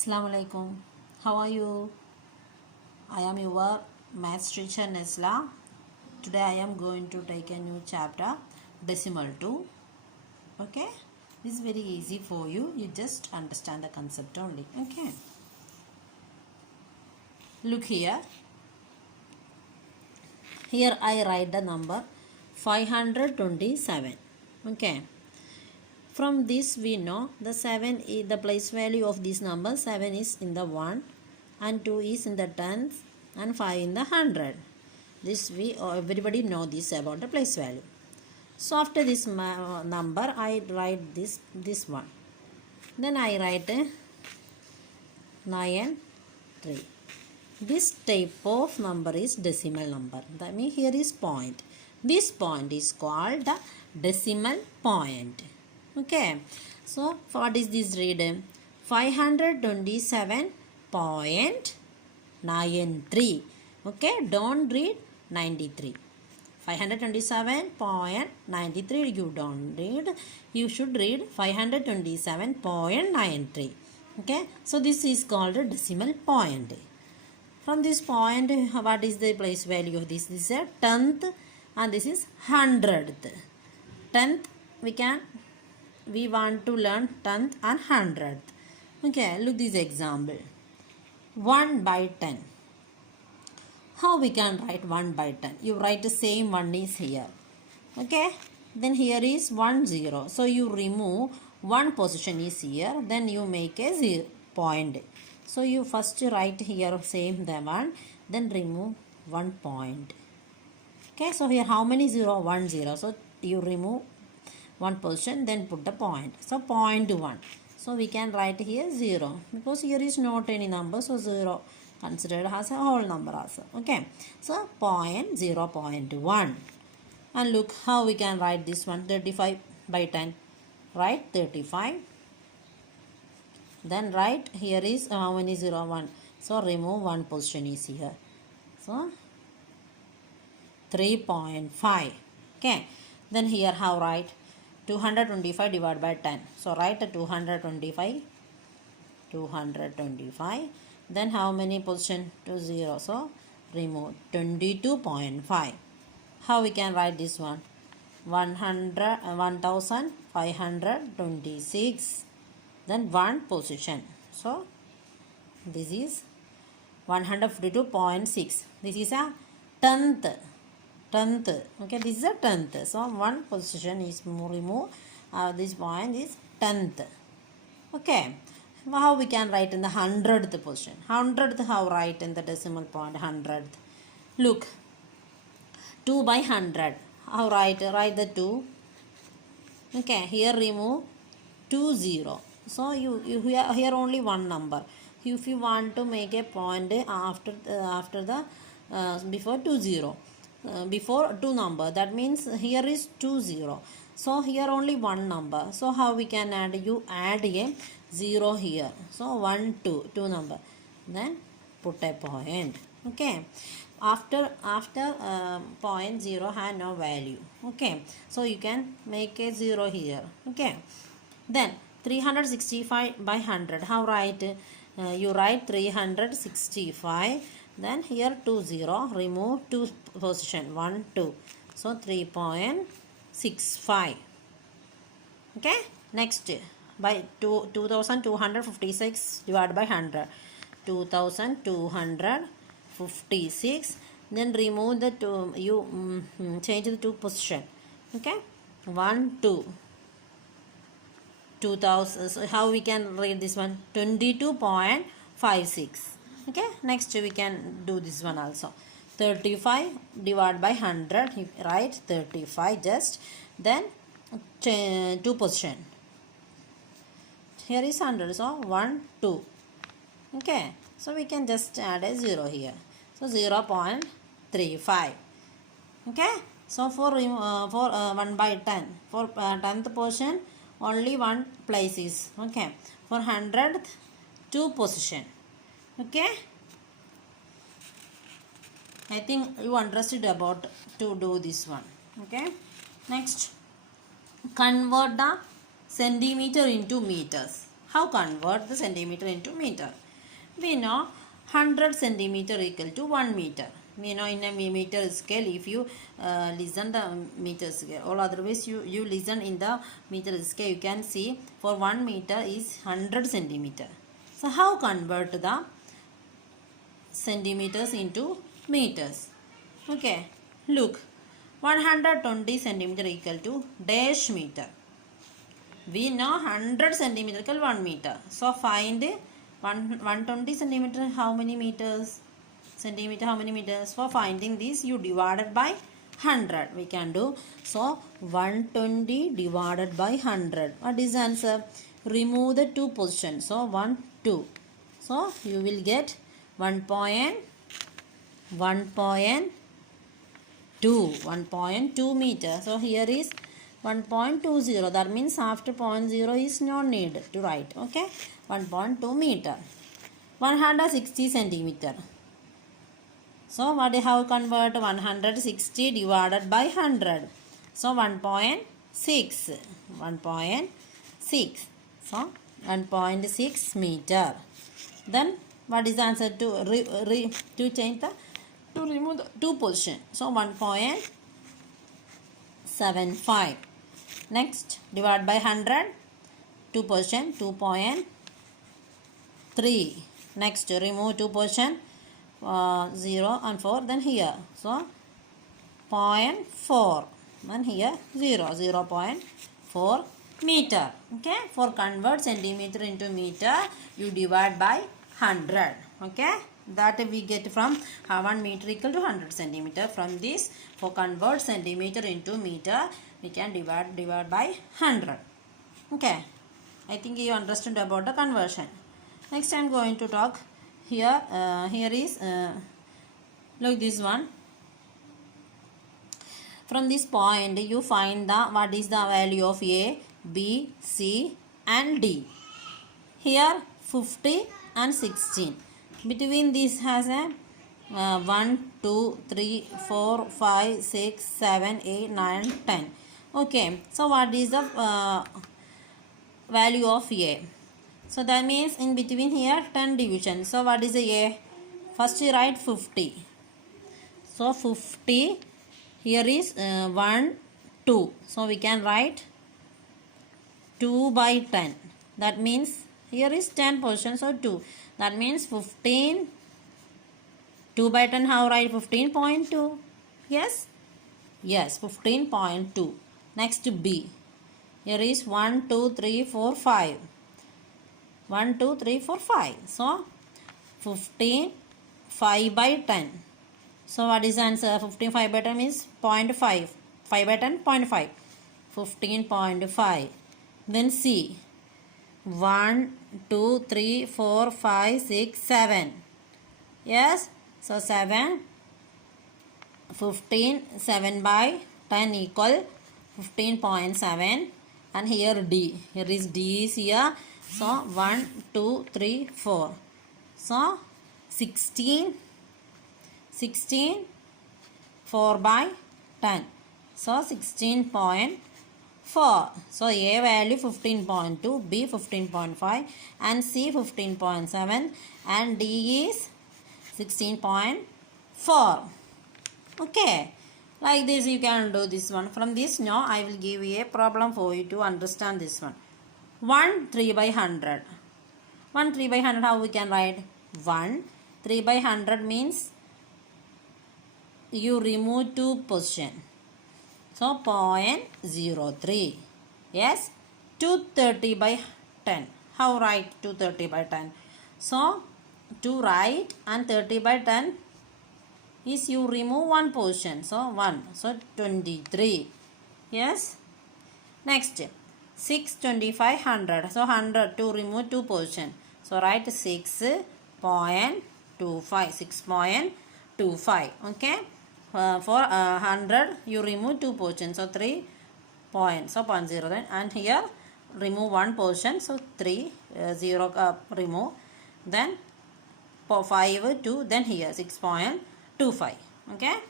Assalamu alaikum. How are you? I am your maths teacher Nesla. Today I am going to take a new chapter, decimal 2. Okay? This is very easy for you. You just understand the concept only. Okay? Look here. Here I write the number 527. Okay? From this we know the 7 is the place value of this number. 7 is in the 1 and 2 is in the tenth and 5 in the 100. This we everybody know this about the place value. So after this number I write this one. Then I write 9 3. This type of number is decimal number. That means here is point. This point is called the decimal point. Okay, so what is this read? 527.93. Okay, don't read 93. 527.93 you don't read. You should read 527.93. Okay, so this is called a decimal point. From this point, what is the place value of this? This is a tenth and this is hundredth. Tenth we want to learn tenth and hundredth. Okay, look this example. 1 by 10. How we can write 1 by 10? You write the same one is here. Okay, then here is 1 0. So you remove one position is here. Then you make a 0 point. So you first write here same the one. Then remove 1 point. Okay, so here how many 0? 1 0. So you remove one position, then put the point. So 0.1. So we can write here 0 because here is not any number, so 0 considered as a whole number also. Okay, so 0.1. And look how we can write this one. 35 by 10. Write 35. Then write here is how many 0? 1. So remove one position is here. So 3.5. Okay, then here how write? 225 divided by 10. So write 225. Then how many position? 0. So remove 22.5. How we can write this one? 1526. Then one position. So this is 152.6. This is a tenth. Okay, this is a tenth. So one position is remove. This point is tenth. Okay, how we can write in the hundredth position? Hundredth, how write in the decimal point? Hundredth. Look, 2 by 100. How write? Write the 2. Okay, here remove 2 0. So you here only one number. If you want to make a point after the before 2 0. Before 2 number, that means here is 2 0. So here only one number. So how we can add? You add a 0 here. So 1 2 number. Then put a point. Okay, after point 0 has no value. Okay, so you can make a 0 here. Okay, then 365 by 100. How write? You write 365. Then here 2 0. Remove 2 position 1 2. So 3.65. Okay, next by 2256 divided by 100. 2256. Then remove the 2. You change the 2 position. Okay, 1 2. 2000. So how we can read this one? 22.56. Okay, next we can do this one also. 35 divided by 100. You write 35 just. Then 2 position. Here is 100. So 1 2. Okay, so we can just add a 0 here. So 0.35. Okay, so for 1 by 10. For 10th position only one place is. Okay, for 100th 2 position. Okay, I think you understood about to do this one. Okay, next convert the centimeter into meters. How convert the centimeter into meter? We know 100 centimeter equal to 1 meter. We know in a meter scale, if you listen the meter scale, or otherwise you listen in the meter scale, you can see for 1 meter is 100 centimeter. So how convert the centimeters into meters? Okay, look, 120 centimeter equal to dash meter. We know 100 centimeter equal 1 meter. So find 120 centimeter, how many meters? Centimeter, how many meters? For finding this, you divided by 100. We can do. So 120 divided by 100. What is the answer? Remove the 2 positions. So 1, 2. So you will get 1.2 meter. So here is 1.20. That means after 0.0 is no need to write. Okay, 1.2 meter. 160 centimeter. So what how convert 160 divided by 100? So 1.6. 1.6. So 1.6 meter. Then what is the answer to change the to remove the 2 position? So 1.75. Next, divide by 100. 2 position 2.3. Next, remove 2 position 0 and 4. Then here, so 0.4. Then here 0.4 meter. Okay, for convert centimeter into meter, you divide by 100. Okay, that we get from 1 meter equal to 100 centimeter. From this, for convert centimeter into meter, we can divide by 100. Okay, I think you understood about the conversion. Next, I am going to talk here. Here is look this one. From this point, you find the what is the value of A, B, C, and D. Here 50 and 16. Between this has a 1, 2, 3, 4, 5, 6, 7, 8, 9, 10. Okay, so what is the value of A? So that means in between here 10 division. So what is the A? First you write 50. So 50, here is 1, 2. So we can write 2 by 10. That means here is 10 portion, so 2. That means 15. 2 by 10, how write 15.2? Yes? Yes, 15.2. Next B. Here is 1, 2, 3, 4, 5. 1, 2, 3, 4, 5. So 15, 5 by 10. So what is the answer? 15, 5 by 10 means 0.5. 5 by 10, 0.5. 15.5. Then C. 1, 2, 3, 4, 5, 6, 7. Yes? So 7. 15, 7 by 10 equal 15.7. And here D. Here is D is here. So 1, 2, 3, 4. So 16. 4 by 10. So 16.4. So A value 15.2, B 15.5, and C 15.7, and D is 16.4. Okay, like this you can do this one. From this now I will give you a problem for you to understand this one. 1 3 by 100. 1 3 by 100, how we can write? 1 3 by 100 means you remove 2 position. So 0.03. Yes. 230 by 10. How write 230 by 10? So 2 right and 30 by 10 is you remove 1 position. So 1. So 23. Yes. Next. 6 25 100. So 100 to remove 2 position. So write 6.25. 6.25. Okay. For 100 you remove 2 portions, so 3 points, so 0.0. Then and here remove 1 portion, so 3 0 remove. Then for 5 2, then here 6.25. Okay.